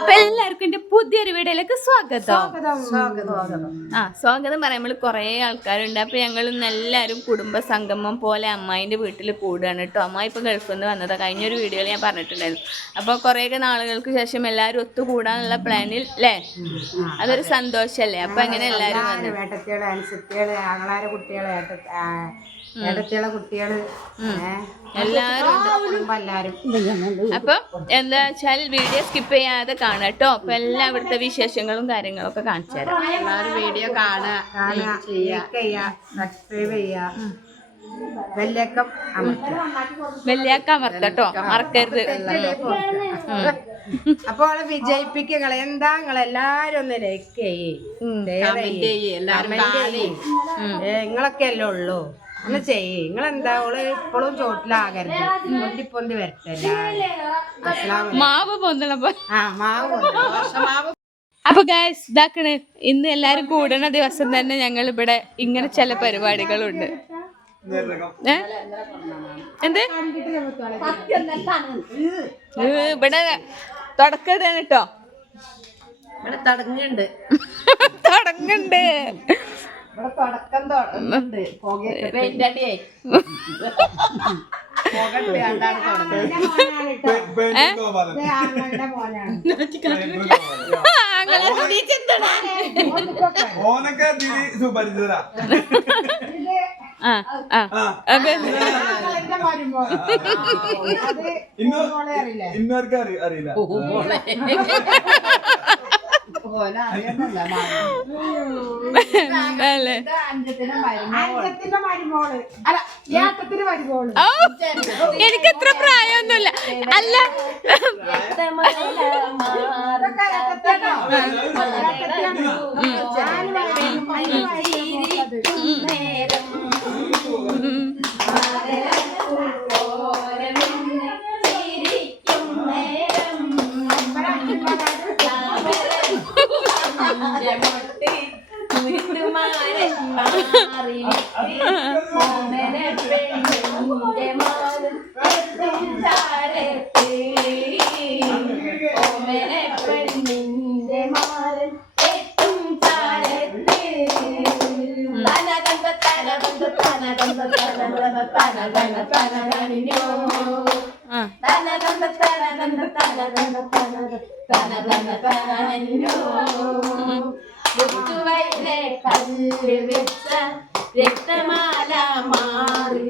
അപ്പൊ എല്ലാവർക്കും എന്റെ പുതിയൊരു വീഡിയോയിലേക്ക് സ്വാഗതം. സ്വാഗതം പറയാൻ നമ്മൾ കുറെ ആൾക്കാരുണ്ട്. അപ്പൊ ഞങ്ങൾ ഇന്ന് എല്ലാവരും കുടുംബ സംഗമം പോലെ അമ്മായിന്റെ വീട്ടിൽ കൂടുകയാണ് കേട്ടോ. അമ്മായി ഇപ്പൊ ഗൾഫിൽ നിന്ന് വന്നതാ. കഴിഞ്ഞൊരു വീഡിയോയിൽ ഞാൻ പറഞ്ഞിട്ടുണ്ടായിരുന്നു. അപ്പൊ കുറേയൊക്കെ നാളുകൾക്ക് ശേഷം എല്ലാവരും ഒത്തുകൂടാനുള്ള പ്ലാനിൽ അല്ലേ, അതൊരു സന്തോഷല്ലേ. അപ്പൊ അങ്ങനെ എല്ലാരും വന്നു. അപ്പൊ എന്താ വെച്ചാൽ വീഡിയോ സ്കിപ്പ് ചെയ്യാതെ കാണാം കേട്ടോ. അപ്പൊ എല്ലാ ഇവിടുത്തെ വിശേഷങ്ങളും കാര്യങ്ങളും ഒക്കെ കാണിച്ചു തരാം. എല്ലാവരും വീഡിയോ വെള്ളിയാക്ക അമർത്തട്ടോ, മറക്കരുത്. അപ്പോൾ വിജയിപ്പിക്കുക. എന്താ നിങ്ങൾ എല്ലാരും ഒന്ന് ലൈക്ക് ചെയ്യേ, നിങ്ങളൊക്കെ അല്ലേ ഉള്ളൂ, ഒന്ന് ചെയ്യേ. നിങ്ങളെന്താ ഓള് ഇപ്പോഴും ചോട്ടിലാകരുത്, പൊന്തി വരട്ടല്ല. മാവ് പൊന്തണപ്പോ മാവ്. അപ്പൊ ഗൈസ് ഇതാക്കണ്, ഇന്ന് എല്ലാരും കൂടുന്ന ദിവസം തന്നെ ഞങ്ങൾ ഇവിടെ ഇങ്ങനെ ചില പരിപാടികളുണ്ട്. എന്ത് ഇവിടെ തുടക്കതാണ് കേട്ടോ, ഇവിടെ തുടങ്ങുന്നുണ്ട് തുടങ്ങുന്നുണ്ട്. ഇന്നവർക്ക് അറിയില്ല. എനിക്ക് എത്ര പ്രായമൊന്നുമില്ല. അല്ല രക്തമാല മാറി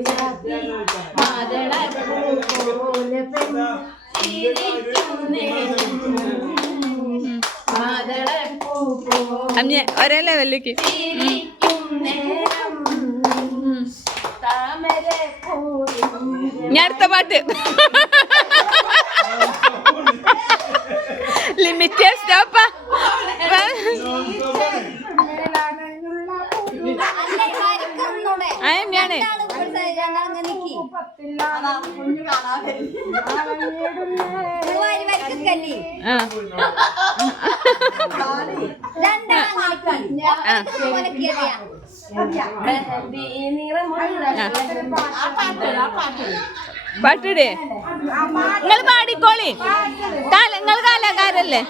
ഒരേ ലെവലിലേക്ക് ഞാൻ അടുത്ത പാട്ട് ലിമിറ്റഡ് സ്റ്റോപ്പാ. അതെന്നെയാണ് പാട്ടിടേ. നിങ്ങൾ പാടിക്കോളി, നിങ്ങൾ കലാകാരല്ലേ.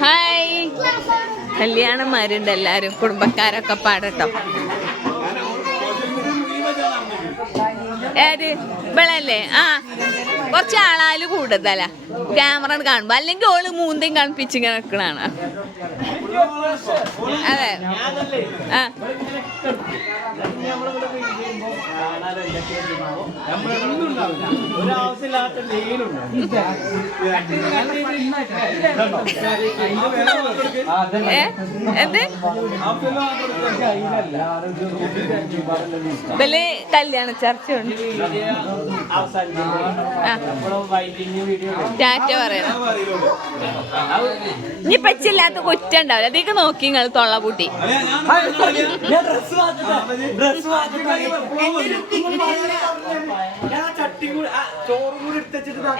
ഹായ്, കല്യാണന്മാരുണ്ട് എല്ലാരും, കുടുംബക്കാരൊക്കെ പാടട്ടോ. ഏത് ഇവളല്ലേ? കുറച്ച് ആളാല് കൂടുതലാ ക്യാമറ കാണുമ്പോ, അല്ലെങ്കിൽ ഓള് മൂന്തയും കളിപ്പിച്ചിങ്ങനെ നിക്കണാണ്. അതെ എന്ത് ബല് കല്യാണ ചർച്ചയുണ്ട്. ടാറ്റ പറയണം. ഇനി പച്ചില്ലാത്ത കുറ്റം ഉണ്ടാവില്ല. അതൊക്കെ നോക്കി നിങ്ങൾ തൊള്ള പൂട്ടി.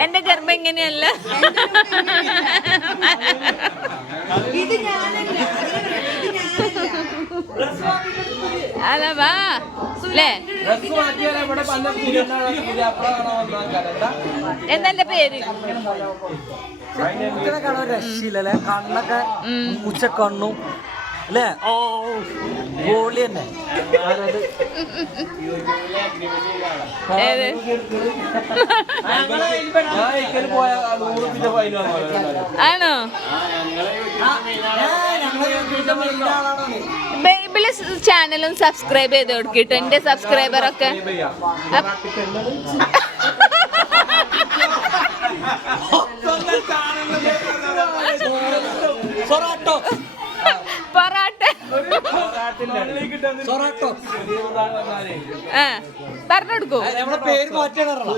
എന്റെ ഗർഭം ഇങ്ങനെയല്ല. അല്ല വാ അല്ലേ. എന്താ എന്റെ പേര്? രക്ഷയില്ലല്ലേ, കണ്ണൊക്കെ ഉച്ചക്കണ്ണും അല്ലേ. ഓ ഗോളി തന്നെ. ആണോ? ബൈബിള് ചാനലും സബ്സ്ക്രൈബ് ചെയ്ത് കൊടുക്കിട്ടോ എന്റെ സബ്സ്ക്രൈബറൊക്കെ. പൊറാട്ട പറഞ്ഞു കൊടുക്കൂ. നമ്മുടെ പേര് മാറ്റണം.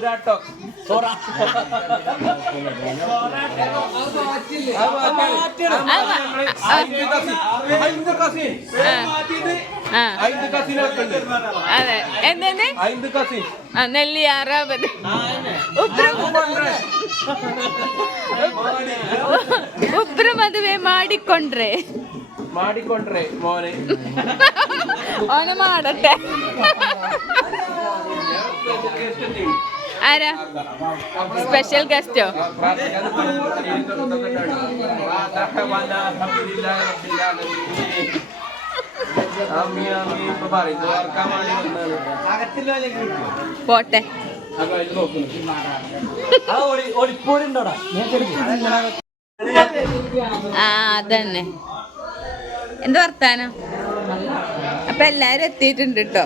അതെ എന്തെന്ന് നെല്ലിയാറാവത് ഉപ്ര മതുവെ മാടിക്കൊണ്ടേ മോനെ ഓനെ മാടട്ടെ. ആരാ സ്പെഷ്യൽ ഗസ്റ്റോ? പോട്ടെ. ആ അതന്നെ. എന്ത് വർത്താനം? അപ്പൊ എല്ലാരും എത്തിയിട്ടുണ്ട് കേട്ടോ.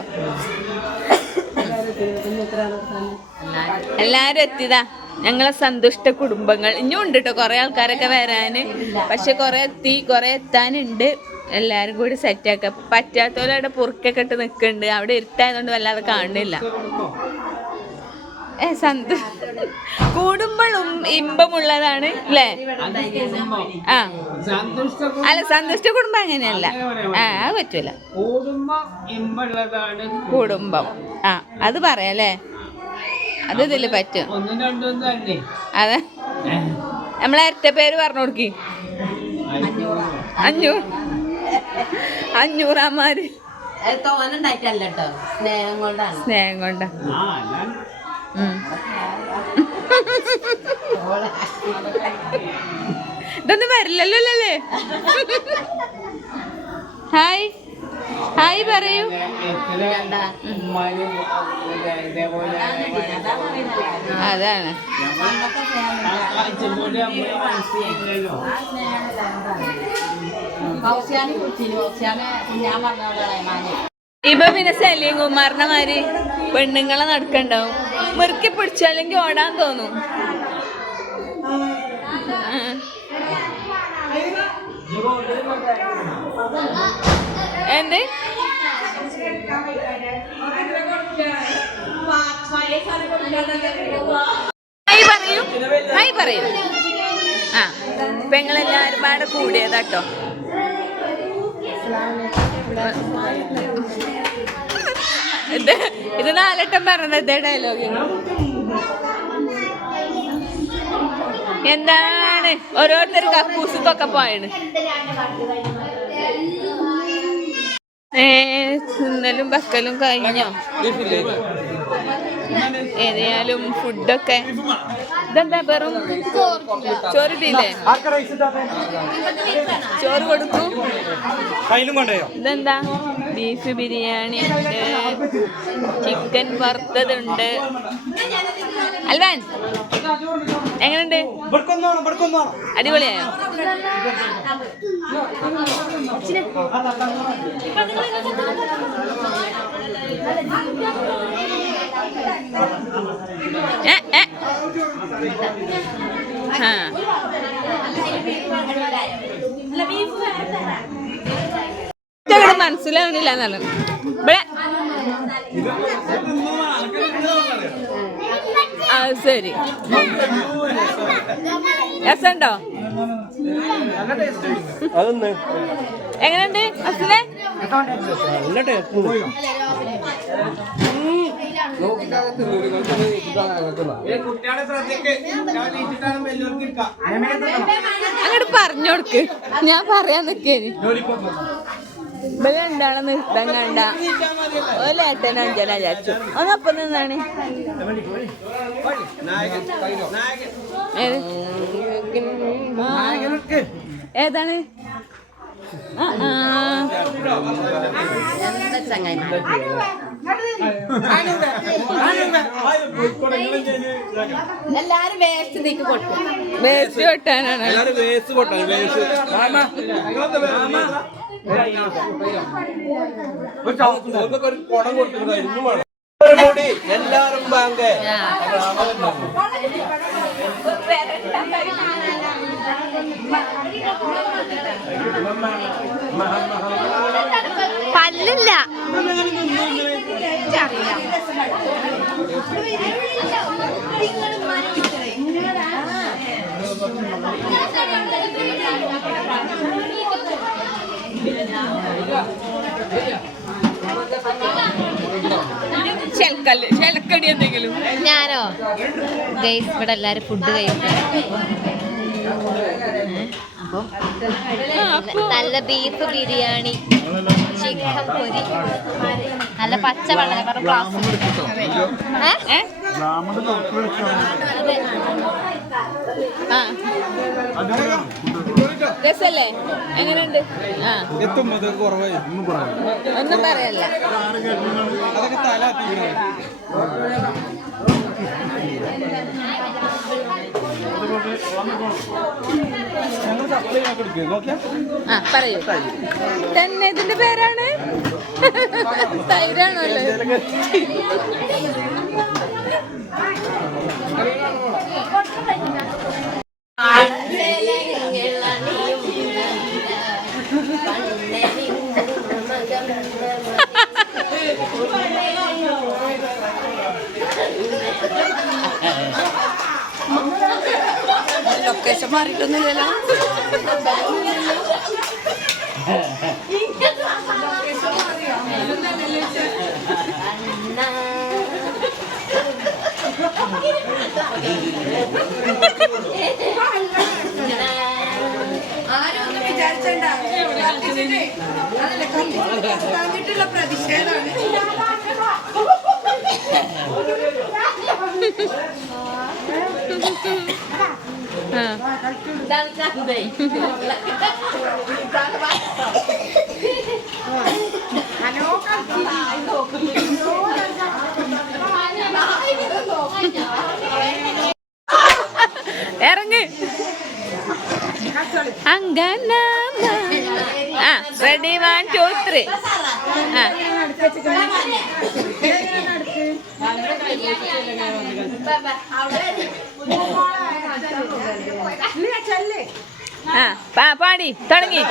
എല്ലാരും എത്തിയതാ. ഞങ്ങളെ സന്തുഷ്ട കുടുംബങ്ങൾ ഇനിയും ഉണ്ട് കേട്ടോ. കുറെ ആൾക്കാരൊക്കെ വരാന്, പക്ഷെ കുറെ എത്തി, കുറെ എത്താനുണ്ട്. എല്ലാരും കൂടി സെറ്റാക്ക. പറ്റാത്തവരും അവിടെ പുറക്കൊക്കെ ഇട്ട് നിൽക്കുന്നുണ്ട്. അവിടെ ഇരുട്ടായതുകൊണ്ട് വല്ലാതെ കാണുന്നില്ല. കൂടുമ്പോൾ ഇമ്പമുള്ളതാണ് അല്ലേ? ആ അല്ല, സന്തുഷ്ട കുടുംബം അങ്ങനെയല്ല. അത് പറ്റൂല. കുടുംബം അത് പറയാല്ലേ. അത് ഇതില് പറ്റും. അതെ, നമ്മളെ ഇരട്ട പേര് പറഞ്ഞു കൊടുക്കി. 500 സ്നേഹം കൊണ്ടാ. ഇതൊന്നും വരില്ലല്ലോ അല്ലേ. ഹായ് ഹായ് പറയൂ. അതാണ് ഇപ്പൊ പിന്നെ സലീം കുമാറിന്റെ മാതിരി പെണ്ണുങ്ങളെ നടക്കണ്ടാവും. മുറുക്കി പിടിച്ചല്ലെങ്കിൽ ഓടാൻ തോന്നും. എന്ത് ഹായ് പറയൂ, ഹായ് പറയൂ. ആ പെങ്ങളെല്ലാരും പാടെ കൂടിയതാട്ടോ. ഇത് 4 വട്ടം പറഞ്ഞത് ഡയലോഗ്. എന്താണ് ഓരോരുത്തർ കക്കൂസത്തൊക്കെ പോയാണ്. തിന്നലും വെക്കലും കഴിഞ്ഞോ? ഏതായാലും ഫുഡൊക്കെ ഇതെന്താ വെറും ചോറിട്ടില്ലേ? ചോറ് കൊടുക്കൂ. ഇതെന്താ? ബീഫ് ബിരിയാണി ഉണ്ട്, ചിക്കൻ വറുത്തതുണ്ട്. അൽവാൻ എങ്ങനെയുണ്ട്? അടിപൊളിയായോ? മനസ്സിലാവുന്നില്ല എന്നാണ് ഇവിടെ. ശരി, രസമുണ്ടോ? എങ്ങനെയുണ്ട് അസുലെ? അങ്ങോട്ട് പറഞ്ഞു കൊടുക്ക്, ഞാൻ പറയാൻ നിക്കേന്. ഇവിടെ എന്താണ് നിർത്താൻ കണ്ട ഒരേട്ടൻ അഞ്ചന വിചാരിച്ചു. ഒന്നപ്പം നിന്നാണ് ഏതാണ്? എല്ലാരും വേസ്റ്റ് നീക്കി കൊടുക്കും. വേസ്റ്റ് കൊട്ടാനാണ്. എല്ലാരും ബാങ്ക് പല്ലില്ല. ചെലക്കടി എന്തെങ്കിലും. ഞാനോ ഗൈസ് ഇവിടെ എല്ലാരും ഫുഡ് കഴിക്കും. അപ്പം നല്ല ബീഫ് ബിരിയാണി, ചിക്കൻ പൊരി, നല്ല പച്ച വെള്ളം ക്ലാസ്. രസല്ലേ? എങ്ങനെയുണ്ട്? ഒന്നും പറയല്ല. പറയൂ. തന്നെ ഇതിന്റെ പേരാണ് തൈരാണല്ലോ. ലൊക്കേഷൻ മാറിയിട്ടൊന്നുമില്ലല്ലോ. ആരൊന്നും വിചാരിച്ചിട്ടുള്ള പ്രതിഷേധമാണ്. ഇറങ്ങ്. അങ്ങനെ റെഡി 1 2 3. പാടി തുടങ്ങി.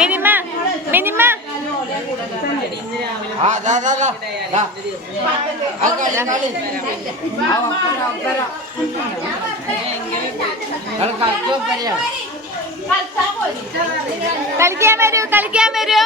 മിനിമ മിനിമ കളിക്കാൻ വരൂ, കളിക്കാൻ വരൂ.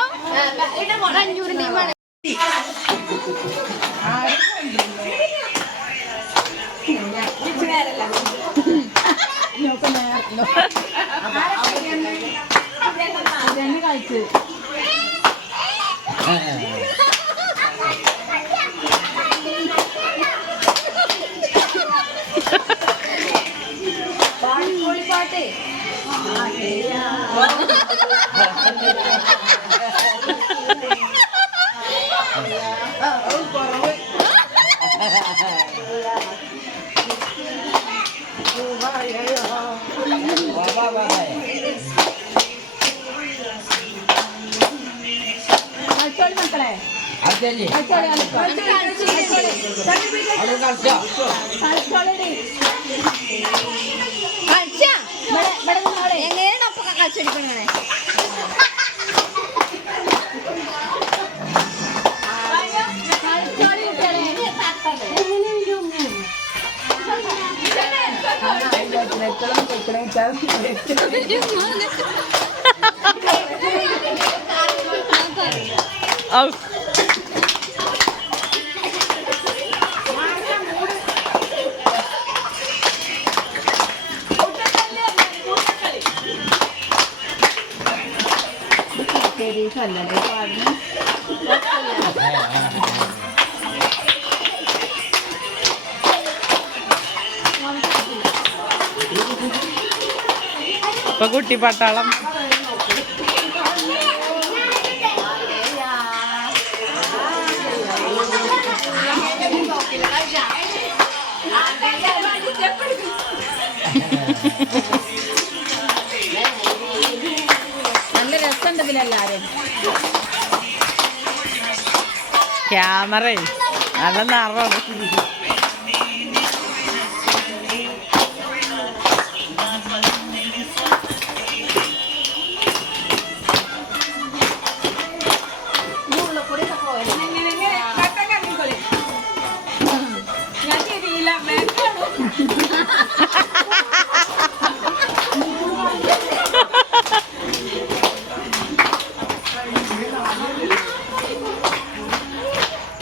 എങ്ങനെയാണ് അപ്പൊ കളിച്ചടിക്കണേ? ഇപ്പൊ കുട്ടി പട്ടാളം നല്ല രസമുണ്ട് ഇതിലെല്ലാരും. ക്യാമറ നല്ല നിറമാണ്.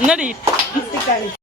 എന്നടി